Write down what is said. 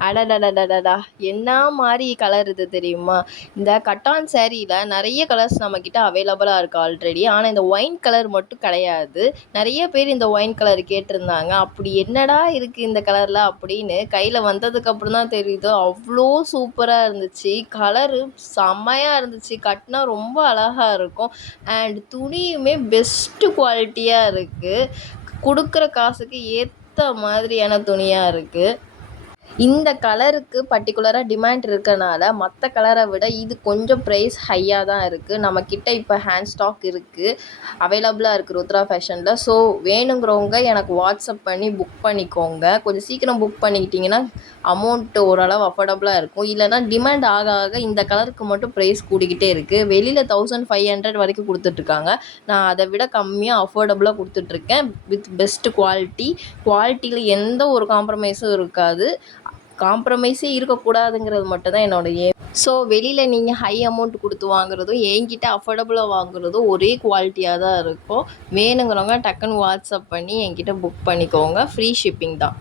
அடடடடடடா! என்ன மாரி கலர் இது தெரியுமா? இந்த கட்டான் சாரீல நெறைய கலர்ஸ் நம்மகிட்ட அவைலபிளா இருக்கு ஆல்ரெடி. ஆனா, இந்த ஒயின் கலர் மட்டும் கிடையாது. நெறைய பேர் இந்த ஒயின் கலர் கேட்டிருந்தாங்க. அப்படி என்னடா இருக்கு இந்த கலர்ல அப்படின்னு கையில வந்ததுக்கப்புறம் தான் தெரியுது. அவ்ளோ சூப்பரா இருந்துச்சு. கலரு செம்மையா இருந்துச்சு. கட்னா ரொம்ப அழகா இருக்கும். அண்ட் துணியுமே பெஸ்ட்டு குவாலிட்டியா இருக்கு. குடுக்குற காசுக்கு ஏத்த மாதிரியான துணியா இருக்கு. இந்த கலருக்கு பர்ட்டிகுலரா டிமாண்ட் இருக்கனால, மத்த கலர விட இது கொஞ்சம் பிரைஸ் ஹையா தான் இருக்கு. நம்மகிட்ட இப்ப ஹேண்ட் ஸ்டாக் இருக்கு. அவைலபிளா இருக்கு ருத்ரா ஃபேஷன்ல. ஸோ வேணுங்கிறவங்க எனக்கு வாட்ஸ்அப் பண்ணி புக் பண்ணிக்கோங்க. கொஞ்சம் சீக்கிரம் புக் பண்ணிக்கிட்டீங்கன்னா, அமௌண்ட் ஓரளவு அஃபோர்டபுளா இருக்கும். இல்லன்னா டிமாண்ட் ஆக ஆக இந்த கலருக்கு மட்டும் பிரைஸ் கூடிக்கிட்டே இருக்கு. வெளியில 1500 வரைக்கும் குடுத்துட்டுருக்காங்க. நான் அத விட கம்மியா அஃபோர்டபுளா குடுத்துட்டுருக்கேன். With best quality. குவாலிட்டில எந்த ஒரு காம்ப்ரமைஸும் இருக்காது. காம்ப்ரமைஸே இருக்கக்கூடாதுங்கிறது மட்டும் தான் என்னோட எய்ம். ஸோ வெளியில நீங்க ஹை அமௌண்ட் குடுத்து வாங்குறதும், என்கிட்ட அஃபோர்டபுளா வாங்குறதும் ஒரே குவாலிட்டியா தான் இருக்கும். வேணுங்கிறவங்க டக்குன்னு வாட்ஸ்அப் பண்ணி என்கிட்ட புக் பண்ணிக்கோங்க. ஃப்ரீ ஷிப்பிங் தான்.